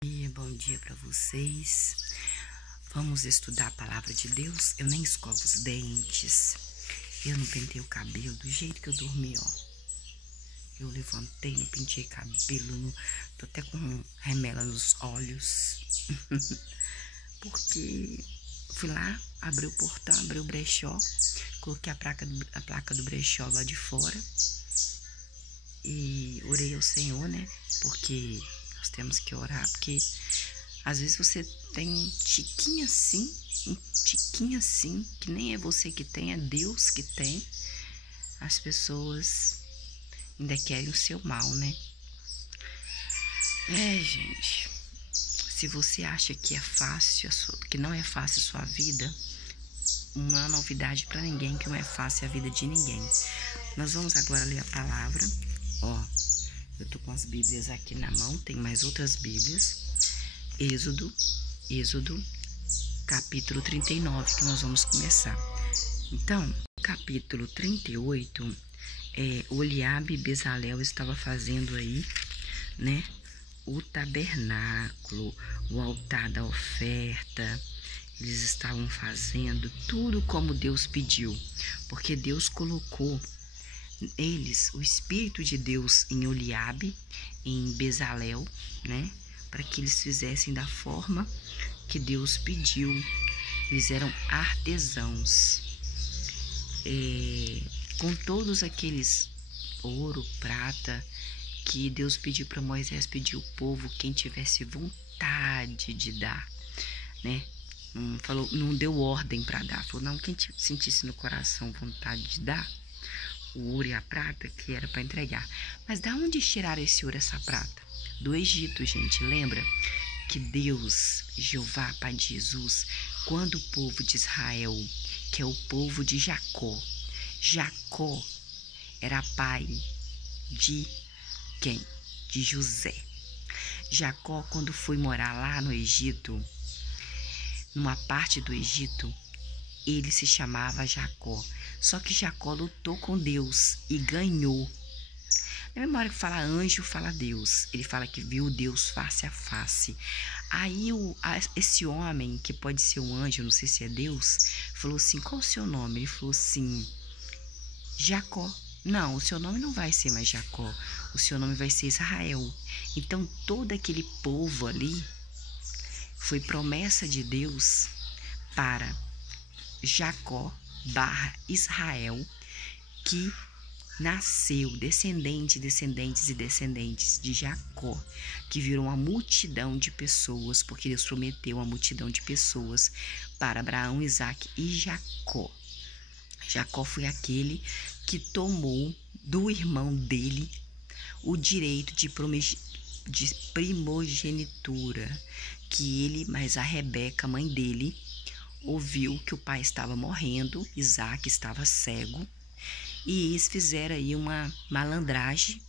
Bom dia para vocês. Vamos estudar a palavra de Deus. Eu nem escovo os dentes. Eu não pentei o cabelo do jeito que eu dormi, ó. Eu levantei, não pentei cabelo, tô até com remela nos olhos. Porque fui lá, abri o portão, abri o brechó, coloquei a placa do brechó lá de fora e orei ao Senhor, né? Porque nós temos que orar, porque às vezes você tem um tiquinho assim, que nem é você que tem, é Deus que tem. As pessoas ainda querem o seu mal, né? Gente, se você acha que é fácil, que não é fácil a sua vida, não é novidade para ninguém que não é fácil a vida de ninguém. Nós vamos agora ler a palavra, ó. Eu tô com as bíblias aqui na mão, tem mais outras bíblias. Êxodo, capítulo 39, que nós vamos começar. Então, capítulo 38, Oliabe e Bezalel estava fazendo aí, né, o tabernáculo, o altar da oferta. Eles estavam fazendo tudo como Deus pediu, porque Deus colocou eles, o Espírito de Deus, em Oliabe, em Bezalel, né, para que eles fizessem da forma que Deus pediu. Eles eram artesãos, com todos aqueles ouro, prata, que Deus pediu para Moisés pedir ao povo, quem tivesse vontade de dar, né? Não deu ordem para dar, falou, não, quem sentisse no coração vontade de dar, o ouro e a prata, que era para entregar. Mas da onde tiraram esse ouro e essa prata? Do Egito, gente. Lembra que Deus, Jeová, Pai de Jesus, quando o povo de Israel, que é o povo de Jacó era pai de quem? De José. Jacó, quando foi morar lá no Egito, numa parte do Egito, ele se chamava Jacó. Só que Jacó lutou com Deus e ganhou. Na mesma hora que fala anjo, fala Deus. Ele fala que viu Deus face a face. Aí esse homem, que pode ser um anjo, não sei se é Deus, falou assim, qual o seu nome? Ele falou assim, Jacó. Não, o seu nome não vai ser mais Jacó. O seu nome vai ser Israel. Então todo aquele povo ali foi promessa de Deus para Jacó / Israel, que nasceu descendentes de Jacó, que virou uma multidão de pessoas, porque Deus prometeu uma multidão de pessoas para Abraão, Isaque e Jacó. Jacó foi aquele que tomou do irmão dele o direito de primogenitura, mas a Rebeca, mãe dele, ouviu que o pai estava morrendo, Isaque estava cego, e eles fizeram aí uma malandragem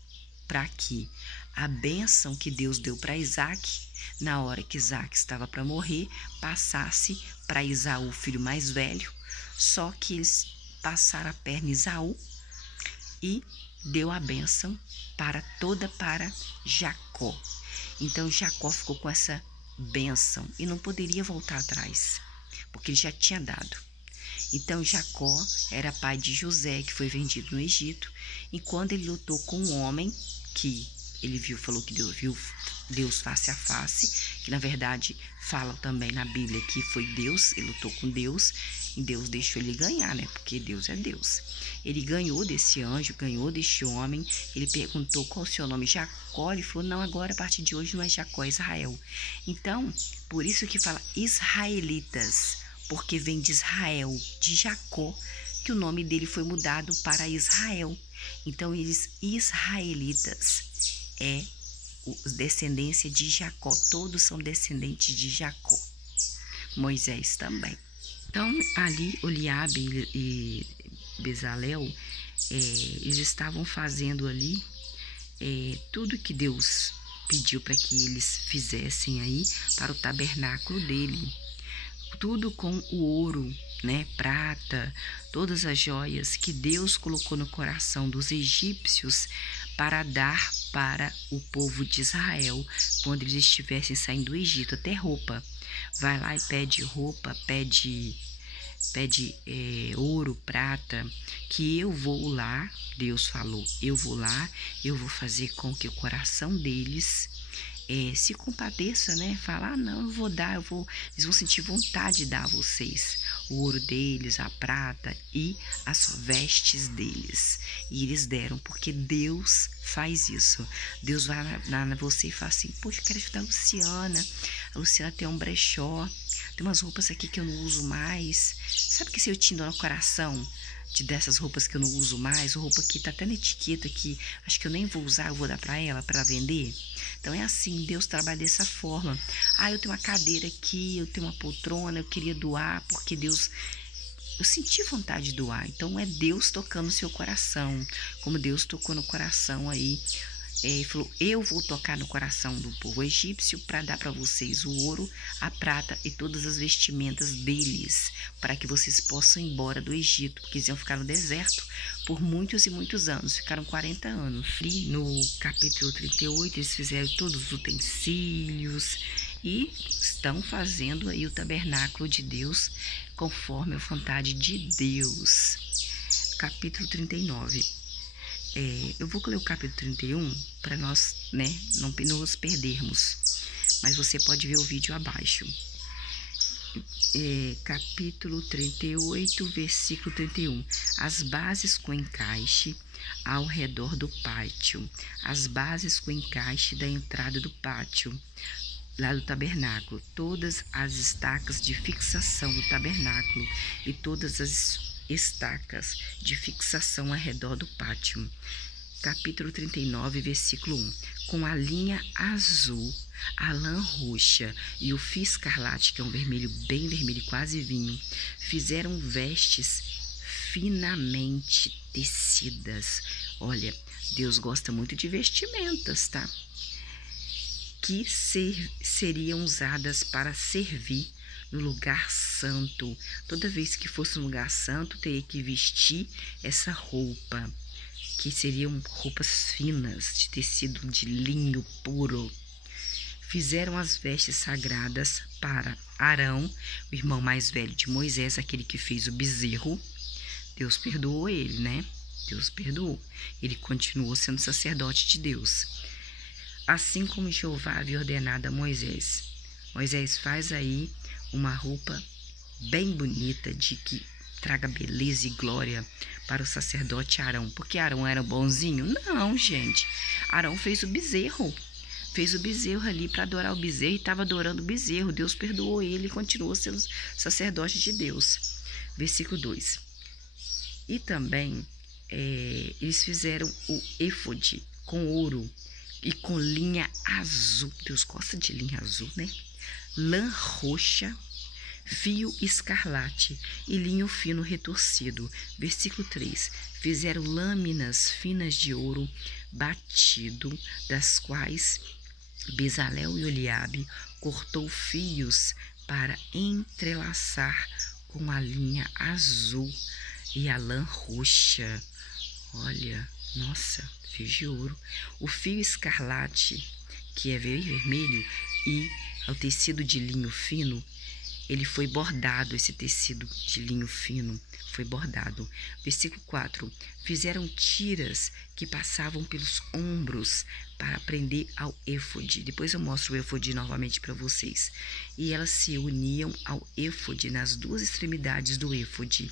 para que a bênção que Deus deu para Isaque, na hora que Isaque estava para morrer, passasse para Esaú, filho mais velho. Só que eles passaram a perna em Esaú e deu a bênção para Jacó. Então Jacó ficou com essa bênção e não poderia voltar atrás, porque ele já tinha dado. Então Jacó era pai de José, que foi vendido no Egito, e quando ele lutou com um homem, que ele falou que Deus viu Deus face a face, que na verdade fala também na Bíblia que foi Deus, ele lutou com Deus, e Deus deixou ele ganhar, né? Porque Deus é Deus. Ele ganhou desse anjo, ganhou deste homem, ele perguntou qual o seu nome, Jacó, ele falou, não, agora a partir de hoje não é Jacó, é Israel. Então, por isso que fala israelitas, porque vem de Israel, de Jacó, que o nome dele foi mudado para Israel. Então, eles israelitas descendência de Jacó, todos são descendentes de Jacó. Moisés também. Então, ali, Oliabe e Bezalel, eles estavam fazendo ali tudo que Deus pediu para que eles fizessem aí para o tabernáculo dele. Tudo com o ouro, né, prata, todas as joias que Deus colocou no coração dos egípcios para dar para o povo de Israel quando eles estivessem saindo do Egito, até roupa. Vai lá e pede roupa, pede ouro, prata, que eu vou lá, Deus falou, eu vou lá, eu vou fazer com que o coração deles se compadeça, né? Falar, não, eu vou dar, eles vão sentir vontade de dar a vocês o ouro deles, a prata e as vestes deles. E eles deram, porque Deus faz isso. Deus vai na você e fala assim, poxa, eu quero ajudar a Luciana tem um brechó, tem umas roupas aqui que eu não uso mais. Sabe que se eu te dou no coração dessas roupas que eu não uso mais, roupa que tá até na etiqueta que acho que eu nem vou usar, eu vou dar para ela para vender. Então é assim, Deus trabalha dessa forma. Eu tenho uma cadeira aqui, eu tenho uma poltrona, eu queria doar porque Deus, eu senti vontade de doar. Então é Deus tocando no seu coração, como Deus tocou no coração aí. Ele falou, eu vou tocar no coração do povo egípcio para dar para vocês o ouro, a prata e todas as vestimentas deles, para que vocês possam ir embora do Egito, porque eles iam ficar no deserto por muitos e muitos anos, ficaram 40 anos. E no capítulo 38, eles fizeram todos os utensílios e estão fazendo aí o tabernáculo de Deus conforme a vontade de Deus. Capítulo 39. Eu vou ler o capítulo 31 para nós, não nos perdermos, mas você pode ver o vídeo abaixo. Capítulo 38, versículo 31. As bases com encaixe ao redor do pátio. As bases com encaixe da entrada do pátio, lá do tabernáculo. Todas as estacas de fixação do tabernáculo e todas as estacas de fixação ao redor do pátio. Capítulo 39, versículo 1. Com a linha azul, a lã roxa e o fio escarlate, que é um vermelho bem vermelho, quase vinho, fizeram vestes finamente tecidas. Olha, Deus gosta muito de vestimentas, tá? Que seriam usadas para servir no lugar santo. Toda vez que fosse um lugar santo, teria que vestir essa roupa, que seriam roupas finas, de tecido de linho puro. Fizeram as vestes sagradas para Arão, o irmão mais velho de Moisés, aquele que fez o bezerro. Deus perdoou ele, né? Deus perdoou. Ele continuou sendo sacerdote de Deus. Assim como Jeová havia ordenado a Moisés. Moisés faz aí uma roupa bem bonita, de que traga beleza e glória para o sacerdote Arão. Porque Arão era bonzinho? Não, gente. Arão fez o bezerro. Fez o bezerro ali para adorar o bezerro e estava adorando o bezerro. Deus perdoou ele e continuou sendo sacerdote de Deus. Versículo 2. E também eles fizeram o éfode com ouro e com linha azul. Deus gosta de linha azul, né? Lã roxa, fio escarlate e linho fino retorcido. Versículo 3. Fizeram lâminas finas de ouro batido, das quais Bezalel e Oliabe cortou fios para entrelaçar com a linha azul e a lã roxa. Olha, nossa, fios de ouro. O fio escarlate, que é vermelho, e o tecido de linho fino, ele foi bordado, esse tecido de linho fino foi bordado. Versículo 4. Fizeram tiras que passavam pelos ombros para prender ao éfode. Depois eu mostro o éfode novamente para vocês. E elas se uniam ao éfode nas duas extremidades do éfode.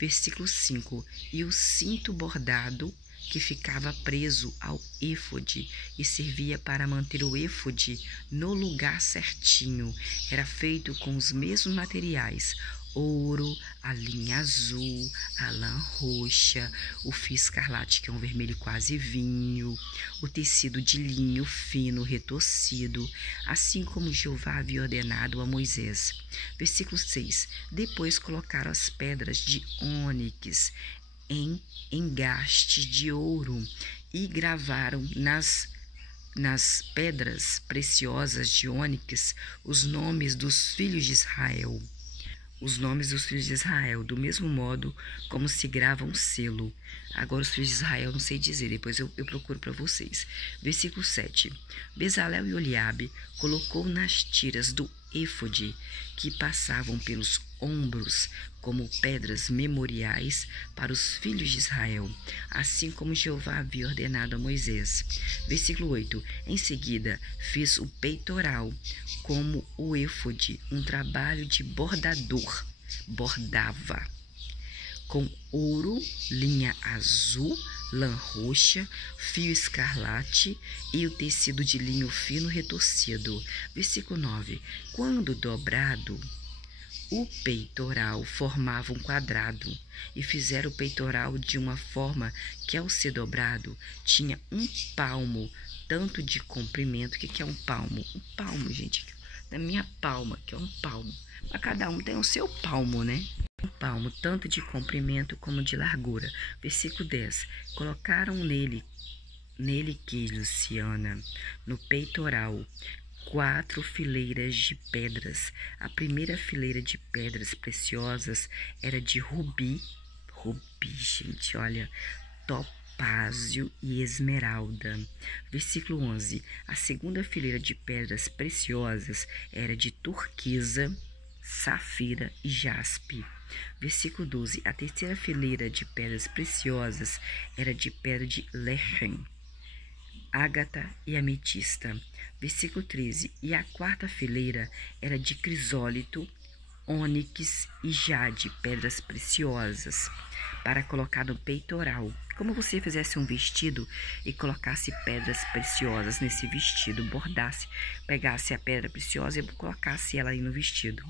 Versículo 5. E o cinto bordado que ficava preso ao éfode e servia para manter o éfode no lugar certinho. Era feito com os mesmos materiais: ouro, a linha azul, a lã roxa, o fio escarlate, que é um vermelho quase vinho, o tecido de linho fino retorcido, assim como Jeová havia ordenado a Moisés. Versículo 6. Depois colocaram as pedras de ônix em engaste de ouro e gravaram nas pedras preciosas de ônix os nomes dos filhos de Israel. os nomes dos filhos de Israel, do mesmo modo como se grava um selo. Agora os filhos de Israel, não sei dizer, depois eu procuro para vocês. Versículo 7. Bezalel e Oliabe colocou nas tiras do éfode que passavam pelos ombros como pedras memoriais para os filhos de Israel, assim como Jeová havia ordenado a Moisés. Versículo 8. Em seguida, fez o peitoral como o éfode, um trabalho de bordador, bordava com ouro, linha azul, lã roxa, fio escarlate e o tecido de linho fino retorcido. Versículo 9. Quando dobrado, o peitoral formava um quadrado, e fizeram o peitoral de uma forma que, ao ser dobrado, tinha um palmo, tanto de comprimento. O que é um palmo? Um palmo, gente, da minha palma, que é um palmo. Mas cada um tem o seu palmo, né? Um palmo, tanto de comprimento como de largura. Versículo 10. Colocaram nele que, Luciana, no peitoral, 4 fileiras de pedras. A primeira fileira de pedras preciosas era de rubi, gente, olha, topázio e esmeralda. Versículo 11. A segunda fileira de pedras preciosas era de turquesa, safira e jaspe. Versículo 12. A terceira fileira de pedras preciosas era de pedra de lechem, ágata e ametista. Versículo 13. E a quarta fileira era de crisólito, ônix e jade, pedras preciosas, para colocar no peitoral. Como você fizesse um vestido e colocasse pedras preciosas nesse vestido, bordasse, pegasse a pedra preciosa e colocasse ela aí no vestido.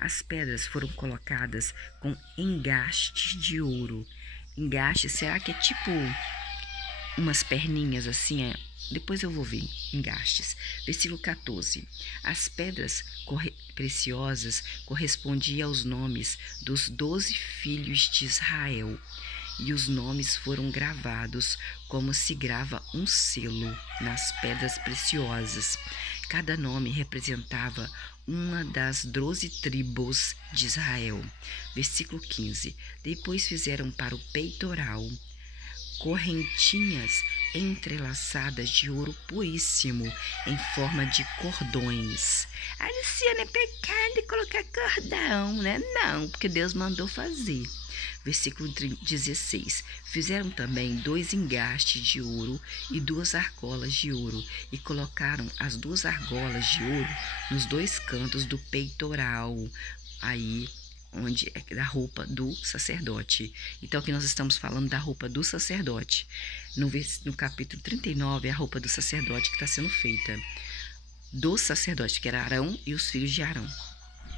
As pedras foram colocadas com engastes de ouro. Engaste, será que é tipo umas perninhas assim? Depois eu vou ver, engastes. Versículo 14. As pedras preciosas correspondiam aos nomes dos 12 filhos de Israel, e os nomes foram gravados como se grava um selo nas pedras preciosas. Cada nome representava uma das 12 tribos de Israel. Versículo 15. Depois fizeram para o peitoral correntinhas entrelaçadas de ouro puríssimo em forma de cordões. A Luciana, é pecado colocar cordão, né? Não, porque Deus mandou fazer. Versículo 16. Fizeram também 2 engastes de ouro e 2 argolas de ouro, e colocaram as 2 argolas de ouro nos 2 cantos do peitoral, aí onde é da roupa do sacerdote. Então aqui nós estamos falando da roupa do sacerdote. No capítulo 39 é a roupa do sacerdote que está sendo feita. Do sacerdote, que era Arão e os filhos de Arão.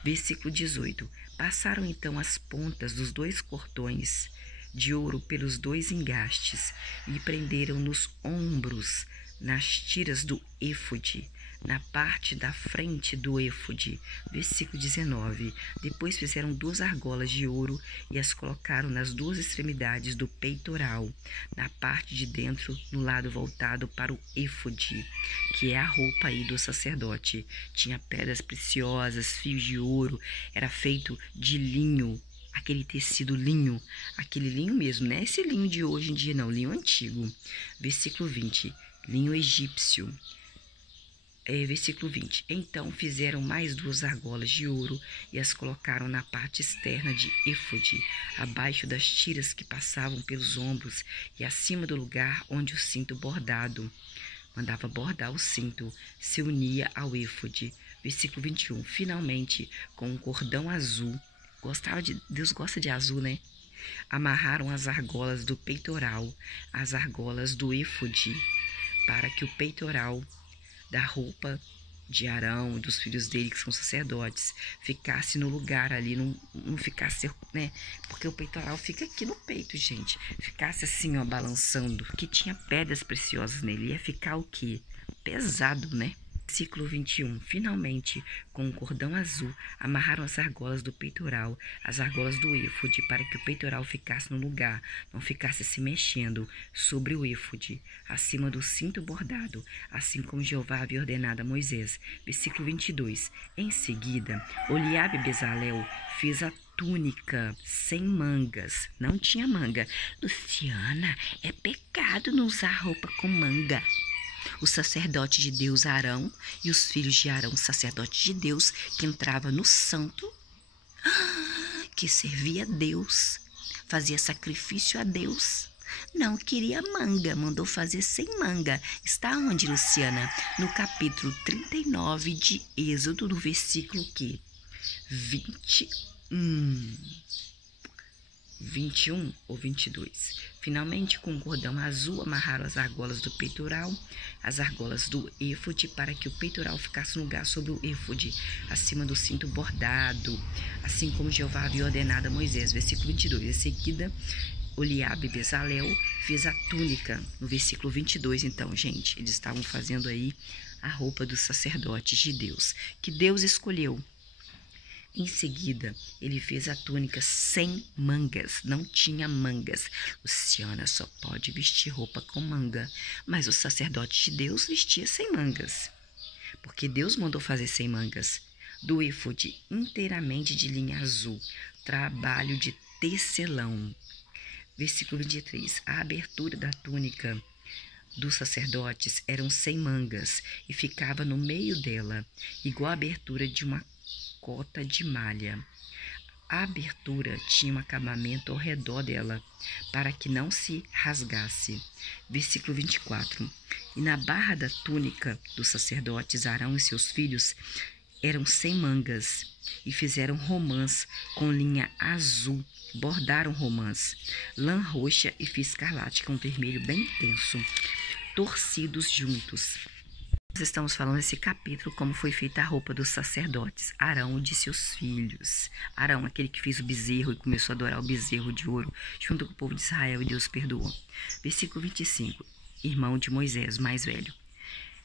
Versículo 18. Passaram então as pontas dos 2 cordões de ouro pelos 2 engastes e prenderam nos ombros, nas tiras do éfode, na parte da frente do éfode. Versículo 19. Depois fizeram 2 argolas de ouro e as colocaram nas 2 extremidades do peitoral, na parte de dentro, no lado voltado para o éfode, que é a roupa aí do sacerdote. Tinha pedras preciosas, fios de ouro, era feito de linho, aquele tecido linho, aquele linho mesmo, não é esse linho de hoje em dia não, linho antigo. Versículo 20. Linho egípcio. Versículo 20. Então fizeram mais 2 argolas de ouro e as colocaram na parte externa de éfode, abaixo das tiras que passavam pelos ombros e acima do lugar onde o cinto bordado, mandava bordar o cinto, se unia ao éfode. Versículo 21. Finalmente, com um cordão azul, Deus gosta de azul, né? Amarraram as argolas do peitoral, as argolas do éfode, para que o peitoral da roupa de Arão e dos filhos dele, que são sacerdotes, ficasse no lugar ali, não ficasse, né? Porque o peitoral fica aqui no peito, gente. Ficasse assim, ó, balançando, que tinha pedras preciosas nele. Ia ficar o quê? Pesado, né? Versículo 21. Finalmente, com um cordão azul, amarraram as argolas do peitoral, as argolas do éfode, para que o peitoral ficasse no lugar, não ficasse se mexendo sobre o éfode, acima do cinto bordado, assim como Jeová havia ordenado a Moisés. Versículo 22. Em seguida, Oliabe Bezalel fez a túnica sem mangas. Não tinha manga. Luciana, é pecado não usar roupa com manga. O sacerdote de Deus Arão e os filhos de Arão, sacerdote de Deus, que entrava no santo, que servia a Deus, fazia sacrifício a Deus, não queria manga, mandou fazer sem manga. Está onde, Luciana? No capítulo 39 de Êxodo, no versículo que? 21 ou 22. Finalmente, com um cordão azul, amarraram as argolas do peitoral, as argolas do éfode, para que o peitoral ficasse no lugar sobre o éfode, acima do cinto bordado, assim como Jeová havia ordenado a Moisés. Versículo 22. Em seguida, Oliabe Bezalel fez a túnica. No versículo 22, então, gente, eles estavam fazendo aí a roupa dos sacerdotes de Deus, que Deus escolheu. Em seguida, ele fez a túnica sem mangas, não tinha mangas. Luciana só pode vestir roupa com manga, mas o sacerdote de Deus vestia sem mangas, porque Deus mandou fazer sem mangas. Do éfode inteiramente de linha azul, trabalho de tecelão. Versículo 23. A abertura da túnica dos sacerdotes eram sem mangas e ficava no meio dela, igual a abertura de uma cota de malha. A abertura tinha um acabamento ao redor dela, para que não se rasgasse. Versículo 24. E na barra da túnica dos sacerdotes, Arão e seus filhos eram sem mangas, e fizeram romãs com linha azul, bordaram romãs, lã roxa e fio escarlate, com vermelho bem intenso, torcidos juntos. Nós estamos falando nesse capítulo como foi feita a roupa dos sacerdotes, Arão e de seus filhos. Arão, aquele que fez o bezerro e começou a adorar o bezerro de ouro, junto com o povo de Israel, e Deus perdoou. Versículo 25, irmão de Moisés, mais velho.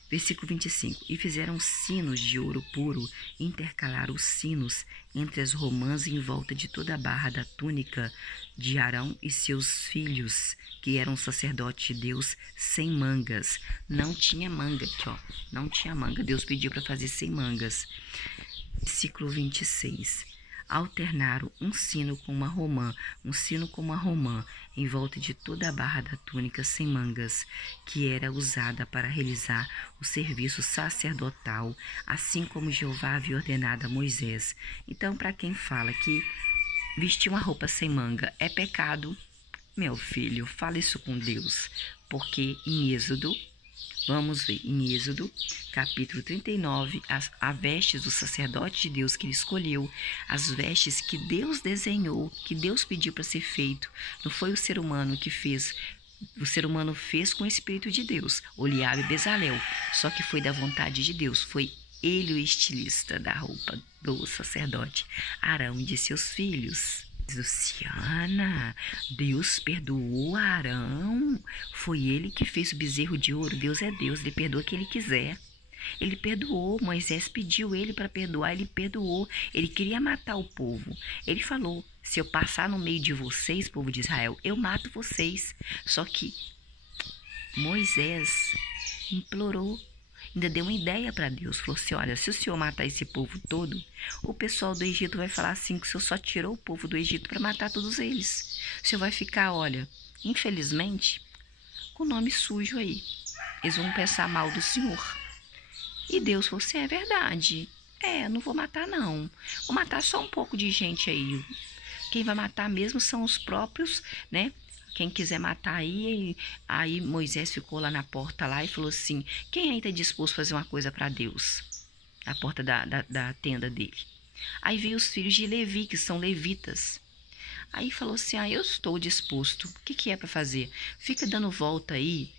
Versículo 25, e fizeram sinos de ouro puro, e intercalaram os sinos entre as romãs em volta de toda a barra da túnica de Arão e seus filhos, que eram sacerdotes de Deus, sem mangas. Não tinha manga aqui, ó. Não tinha manga. Deus pediu para fazer sem mangas. Versículo 26. Alternaram um sino com uma romã, em volta de toda a barra da túnica sem mangas, que era usada para realizar o serviço sacerdotal, assim como Jeová havia ordenado a Moisés. Então, para quem fala que vestir uma roupa sem manga é pecado, meu filho, fala isso com Deus, porque em Êxodo, vamos ver, em Êxodo, capítulo 39, as vestes do sacerdote de Deus que ele escolheu, as vestes que Deus desenhou, que Deus pediu para ser feito, não foi o ser humano que fez. O ser humano fez com o Espírito de Deus, Oliabe e Bezalel, só que foi da vontade de Deus, foi ele o estilista da roupa do sacerdote, Arão e de seus filhos. Luciana, Deus perdoou Arão, foi ele que fez o bezerro de ouro. Deus é Deus, ele perdoa quem ele quiser. Ele perdoou, Moisés pediu ele para perdoar, ele perdoou. Ele queria matar o povo. Ele falou, se eu passar no meio de vocês, povo de Israel, eu mato vocês. Só que Moisés implorou, ainda deu uma ideia para Deus, falou assim, olha, se o Senhor matar esse povo todo, o pessoal do Egito vai falar assim, que o Senhor só tirou o povo do Egito para matar todos eles. O Senhor vai ficar, olha, infelizmente, com o nome sujo aí. Eles vão pensar mal do Senhor. E Deus falou assim, é verdade, não vou matar não, vou matar só um pouco de gente aí. Quem vai matar mesmo são os próprios, né? Quem quiser matar aí Moisés ficou lá na porta lá e falou assim, quem aí está disposto a fazer uma coisa para Deus? Na porta da tenda dele. Aí veio os filhos de Levi, que são levitas. Aí falou assim, eu estou disposto. O que é para fazer? Fica dando volta aí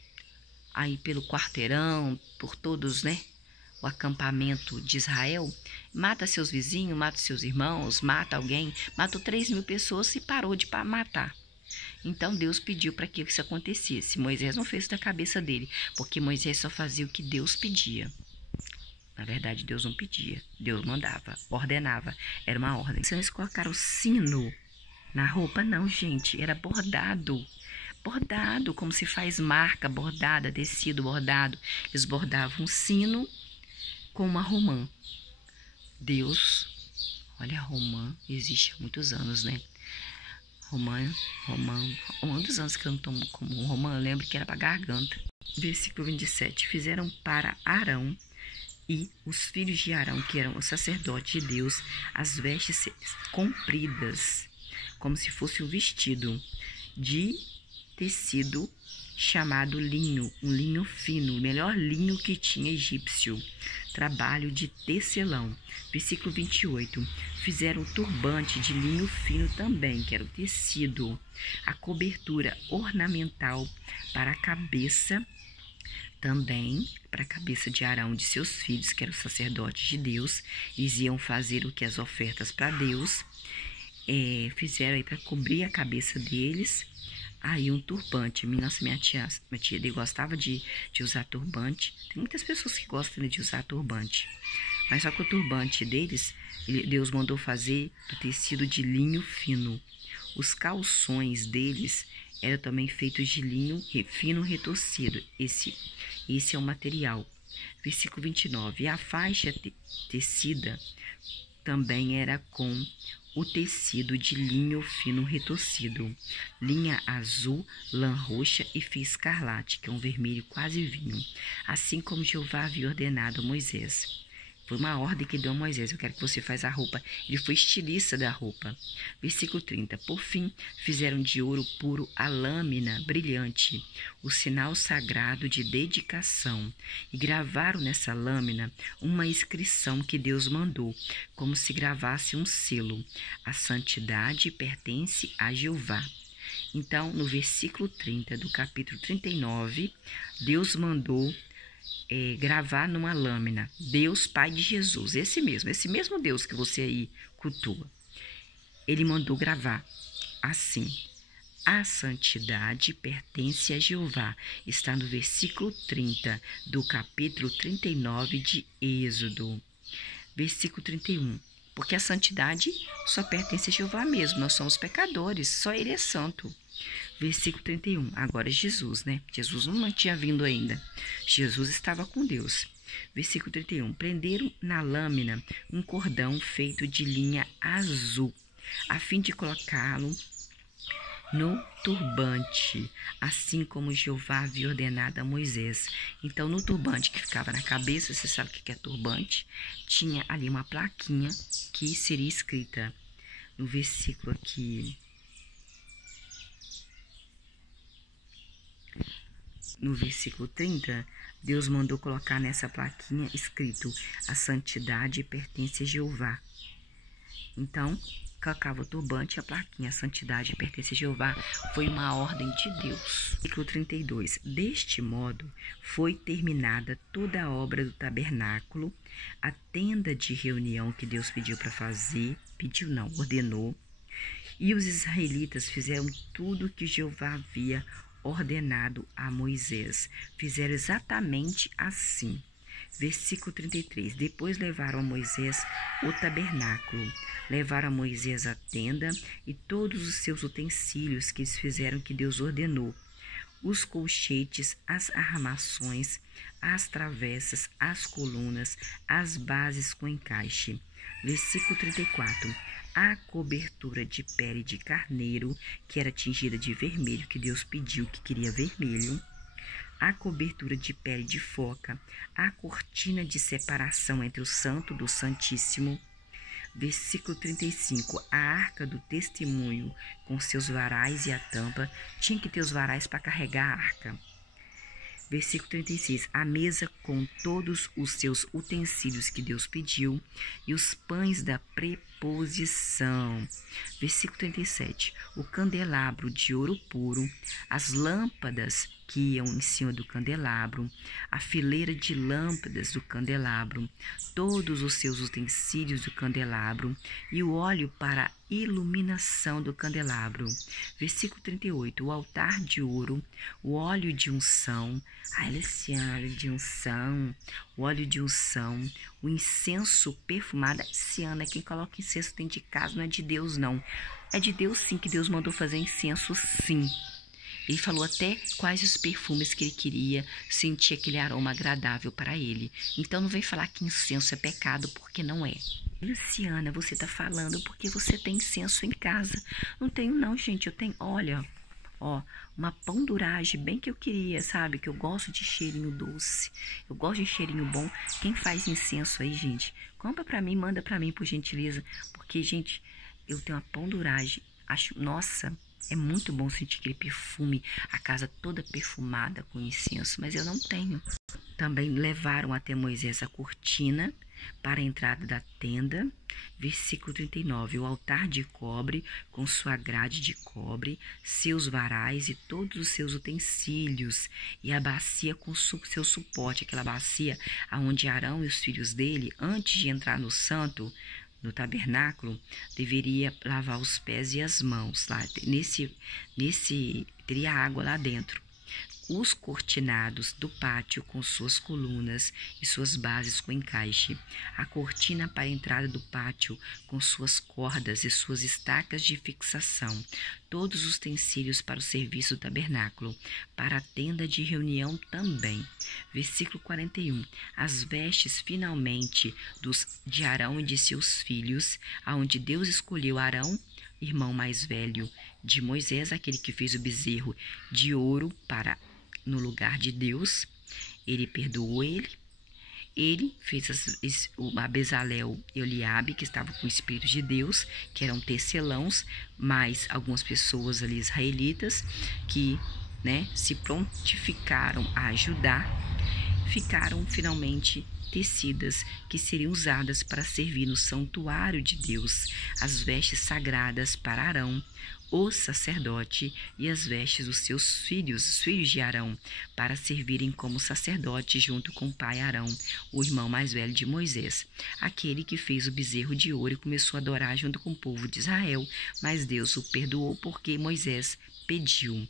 pelo quarteirão, por todos, né? O acampamento de Israel. Mata seus vizinhos, mata seus irmãos, mata alguém. Matou 3.000 pessoas e parou de matar. Então Deus pediu para que isso acontecesse. Moisés não fez da cabeça dele, porque Moisés só fazia o que Deus pedia. Na verdade, Deus não pedia, Deus mandava, ordenava, era uma ordem. Se eles colocaram sino na roupa, não, gente, era bordado. Bordado, como se faz marca bordada, tecido bordado. Eles bordavam um sino com uma romã. Deus, olha, romã existe há muitos anos, né? Romã, um dos anos que eu não tomo como romã, eu lembro que era para garganta. Versículo 27. Fizeram para Arão e os filhos de Arão, que eram os sacerdotes de Deus, as vestes compridas, como se fosse um vestido de tecido chamado linho, um linho fino, o melhor linho que tinha egípcio, trabalho de tecelão. Versículo 28, fizeram o turbante de linho fino também, que era o tecido, a cobertura ornamental para a cabeça, também para a cabeça de Arão e de seus filhos, que eram sacerdotes de Deus. Eles iam fazer o que? As ofertas para Deus, fizeram aí para cobrir a cabeça deles. Aí um turbante. Nossa, minha tia gostava de usar turbante. Tem muitas pessoas que gostam de usar turbante. Mas só que o turbante deles, Deus mandou fazer do tecido de linho fino. Os calções deles eram também feitos de linho fino retorcido. Esse é o material. Versículo 29. E a faixa tecida também era com o tecido de linho fino retorcido, linha azul, lã roxa e fio escarlate, que é um vermelho quase vinho, assim como Jeová havia ordenado a Moisés. Foi uma ordem que deu a Moisés. Eu quero que você faça a roupa. Ele foi estilista da roupa. Versículo 30. Por fim, fizeram de ouro puro a lâmina brilhante, o sinal sagrado de dedicação, e gravaram nessa lâmina uma inscrição que Deus mandou, como se gravasse um selo. A santidade pertence a Jeová. Então, no versículo 30 do capítulo 39, Deus mandou gravar numa lâmina, Deus Pai de Jesus, esse mesmo Deus que você aí cultua. Ele mandou gravar assim: a santidade pertence a Jeová. Está no versículo 30 do capítulo 39 de Êxodo. Versículo 31. Porque a santidade só pertence a Jeová mesmo, nós somos pecadores, só Ele é santo. Versículo 31, agora Jesus, né? Jesus não tinha vindo ainda. Jesus estava com Deus. Versículo 31, prenderam na lâmina um cordão feito de linha azul, a fim de colocá-lo no turbante, assim como Jeová havia ordenado a Moisés. Então, no turbante que ficava na cabeça, você sabe o que é turbante? Tinha ali uma plaquinha que seria escrita no versículo aqui. No versículo 30, Deus mandou colocar nessa plaquinha escrito: a santidade pertence a Jeová. Então, colocava o turbante e a plaquinha: a santidade pertence a Jeová. Foi uma ordem de Deus. Versículo 32. Deste modo, foi terminada toda a obra do tabernáculo, a tenda de reunião que Deus pediu para fazer. Pediu não, ordenou. E os israelitas fizeram tudo o que Jeová havia ordenado a Moisés. Fizeram exatamente assim. Versículo 33. Depois levaram a Moisés o tabernáculo, levaram a Moisés a tenda e todos os seus utensílios que eles fizeram que Deus ordenou: os colchetes, as armações, as travessas, as colunas, as bases com encaixe. Versículo 34. A cobertura de pele de carneiro, que era tingida de vermelho, que Deus pediu que queria vermelho. A cobertura de pele de foca, a cortina de separação entre o santo do santíssimo. Versículo 35, a arca do testemunho com seus varais e a tampa, tinha que ter os varais para carregar a arca. Versículo 36, a mesa com todos os seus utensílios que Deus pediu e os pães da preposição. Versículo 37, o candelabro de ouro puro, as lâmpadas que iam em cima do candelabro, a fileira de lâmpadas do candelabro, todos os seus utensílios do candelabro e o óleo para a iluminação do candelabro. Versículo 38, o altar de ouro, o óleo de unção, esse óleo de unção, o óleo de unção, o incenso perfumado. Esse ano é quem coloca incenso dentro de casa, não é de Deus não. É de Deus sim, que Deus mandou fazer incenso sim. Ele falou até quais os perfumes que ele queria sentir aquele aroma agradável para ele. Então não vem falar que incenso é pecado, porque não é. Luciana, você tá falando porque você tem incenso em casa. Não tenho não, gente. Eu tenho, olha, ó, uma penduragem bem que eu queria, sabe? Que eu gosto de cheirinho doce. Eu gosto de cheirinho bom. Quem faz incenso aí, gente, compra pra mim, manda pra mim, por gentileza. Porque, gente, eu tenho uma penduragem. Acho, nossa, é muito bom sentir aquele perfume, a casa toda perfumada com incenso, mas eu não tenho. Também levaram até Moisés a cortina para a entrada da tenda. Versículo 39, o altar de cobre com sua grade de cobre, seus varais e todos os seus utensílios, e a bacia com seu suporte, aquela bacia onde Arão e os filhos dele, antes de entrar no santo, no tabernáculo, deveria lavar os pés e as mãos. Lá, teria água lá dentro. Os cortinados do pátio com suas colunas e suas bases com encaixe, a cortina para a entrada do pátio com suas cordas e suas estacas de fixação, todos os utensílios para o serviço do tabernáculo, para a tenda de reunião também. Versículo 41, as vestes finalmente de Arão e de seus filhos, aonde Deus escolheu Arão, irmão mais velho de Moisés, aquele que fez o bezerro de ouro para no lugar de Deus. Ele perdoou ele fez a Bezalel e Eliabe, que estavam com o Espírito de Deus, que eram tecelãos, mais algumas pessoas ali israelitas que, se prontificaram a ajudar, ficaram finalmente tecidas que seriam usadas para servir no santuário de Deus, as vestes sagradas para Arão, o sacerdote, e as vestes dos seus filhos, os filhos de Arão, para servirem como sacerdote junto com o pai Arão, o irmão mais velho de Moisés, aquele que fez o bezerro de ouro e começou a adorar junto com o povo de Israel, mas Deus o perdoou porque Moisés pediu.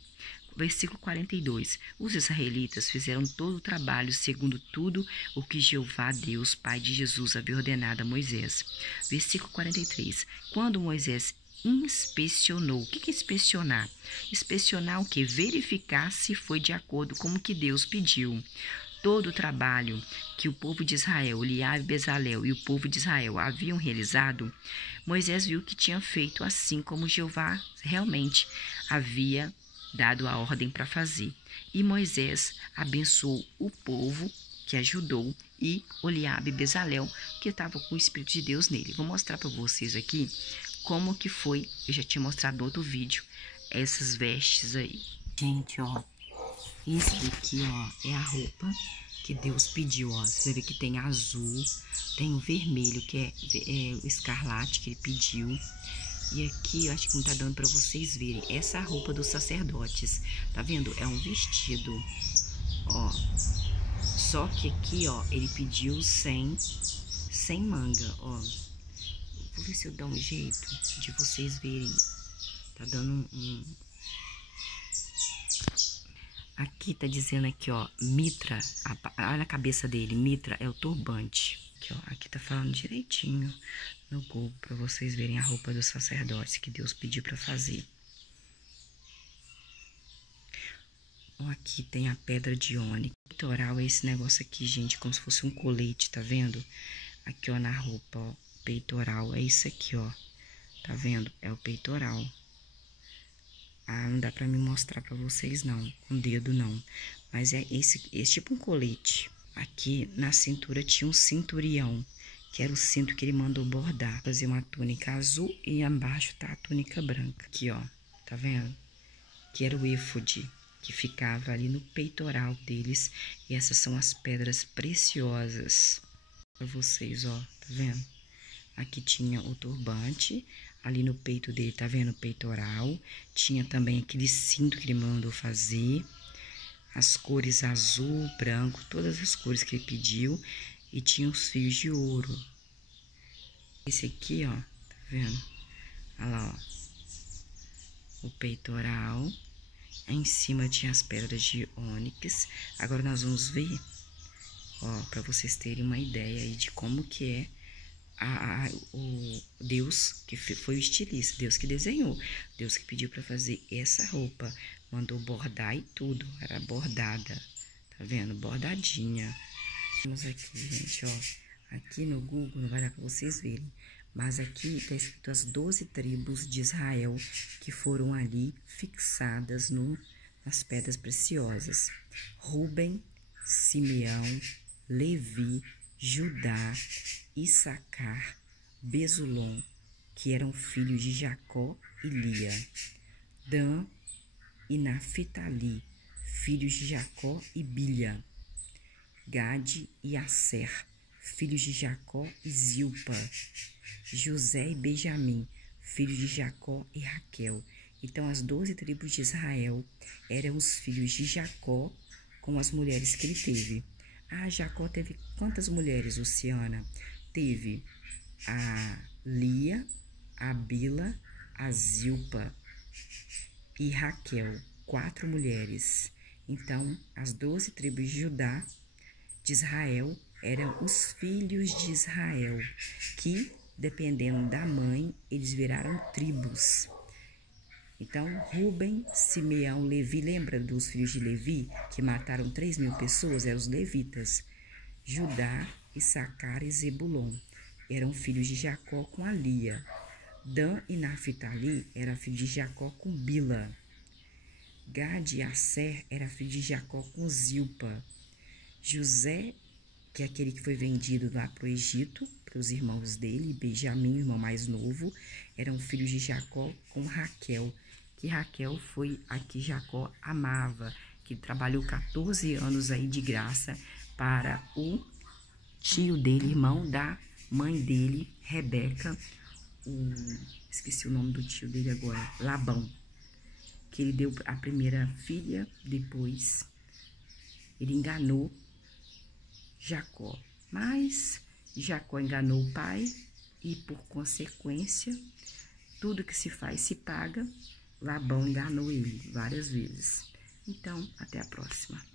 Versículo 42, os israelitas fizeram todo o trabalho segundo tudo o que Jeová Deus, pai de Jesus, havia ordenado a Moisés. Versículo 43, quando Moisés inspecionou. O que é inspecionar? Inspecionar o que? Verificar se foi de acordo com o que Deus pediu. Todo o trabalho que o povo de Israel, Eliabe, Bezalel e o povo de Israel haviam realizado, Moisés viu que tinha feito assim como Jeová realmente havia dado a ordem para fazer. E Moisés abençoou o povo que ajudou e Eliabe e Bezalel, que estava com o Espírito de Deus nele. Vou mostrar para vocês aqui como que foi, eu já tinha mostrado no outro vídeo, essas vestes aí. Gente, ó, esse daqui, ó, é a roupa que Deus pediu, ó. Você vai ver que tem azul, tem o vermelho, que é o escarlate que ele pediu. E aqui, eu acho que não tá dando pra vocês verem, essa é a roupa dos sacerdotes, tá vendo? É um vestido, ó. Só que aqui, ó, ele pediu sem manga, ó. Vou ver se eu dou um jeito de vocês verem. Tá dando Aqui tá dizendo aqui, ó, mitra. Olha a cabeça dele, mitra é o turbante. Aqui, ó, aqui tá falando direitinho no Google pra vocês verem a roupa dos sacerdotes que Deus pediu pra fazer. Ó, aqui tem a pedra de ônix. O peitoral é esse negócio aqui, gente, como se fosse um colete, tá vendo? Aqui, ó, na roupa, ó. Peitoral é isso aqui, ó, tá vendo? É o peitoral. Ah, não dá pra me mostrar pra vocês não, com o dedo não, mas é esse tipo um colete. Aqui na cintura tinha um cinturião, que era o cinto que ele mandou bordar, fazer uma túnica azul e embaixo tá a túnica branca. Aqui, ó, tá vendo? Que era o éfode, que ficava ali no peitoral deles, e essas são as pedras preciosas pra vocês, ó, tá vendo? Aqui tinha o turbante, ali no peito dele, tá vendo? O peitoral. Tinha também aquele cinto que ele mandou fazer. as cores azul, branco, todas as cores que ele pediu, e tinha os fios de ouro. Esse aqui, ó, tá vendo? Olha lá, ó, o peitoral. Em cima tinha as pedras de ônix. Agora nós vamos ver, ó, para vocês terem uma ideia aí de como que é o Deus que foi o estilista, Deus que desenhou, Deus que pediu para fazer essa roupa, mandou bordar e tudo, era bordada, tá vendo? Bordadinha. Vamos aqui, gente, ó, aqui no Google não vai dar para vocês verem, mas aqui tá escrito as 12 tribos de Israel que foram ali fixadas nas pedras preciosas: Ruben, Simeão, Levi, Judá, Issacar, Bezulom, que eram filhos de Jacó e Lia, Dan e Naphtali, filhos de Jacó e Bilha, Gade e Asser, filhos de Jacó e Zilpa, José e Benjamim, filhos de Jacó e Raquel. Então, as 12 tribos de Israel eram os filhos de Jacó com as mulheres que ele teve. Ah, Jacó teve quantas mulheres, Luciana? Teve a Lia, a Bila, a Zilpa e Raquel, 4 mulheres. Então, as 12 tribos de Judá, de Israel, eram os filhos de Israel, que, dependendo da mãe, eles viraram tribos. Então, Ruben, Simeão, Levi, lembra dos filhos de Levi, que mataram 3.000 pessoas? Eram os levitas. Judá, Issacar e Zebulon eram filhos de Jacó com a Lia. Dan e Naphtali era filho de Jacó com Bila. Gade e Asser era filho de Jacó com Zilpa. José, que é aquele que foi vendido lá para o Egito, para os irmãos dele, Benjamim, o irmão mais novo, eram filhos de Jacó com Raquel, que Raquel foi a que Jacó amava, que trabalhou 14 anos aí de graça para o tio dele, irmão da mãe dele, Rebeca, esqueci o nome do tio dele agora, Labão, que ele deu a primeira filha, depois ele enganou Jacó, mas Jacó enganou o pai e, por consequência, tudo que se faz se paga. Labão enganou ele várias vezes. Então, até a próxima.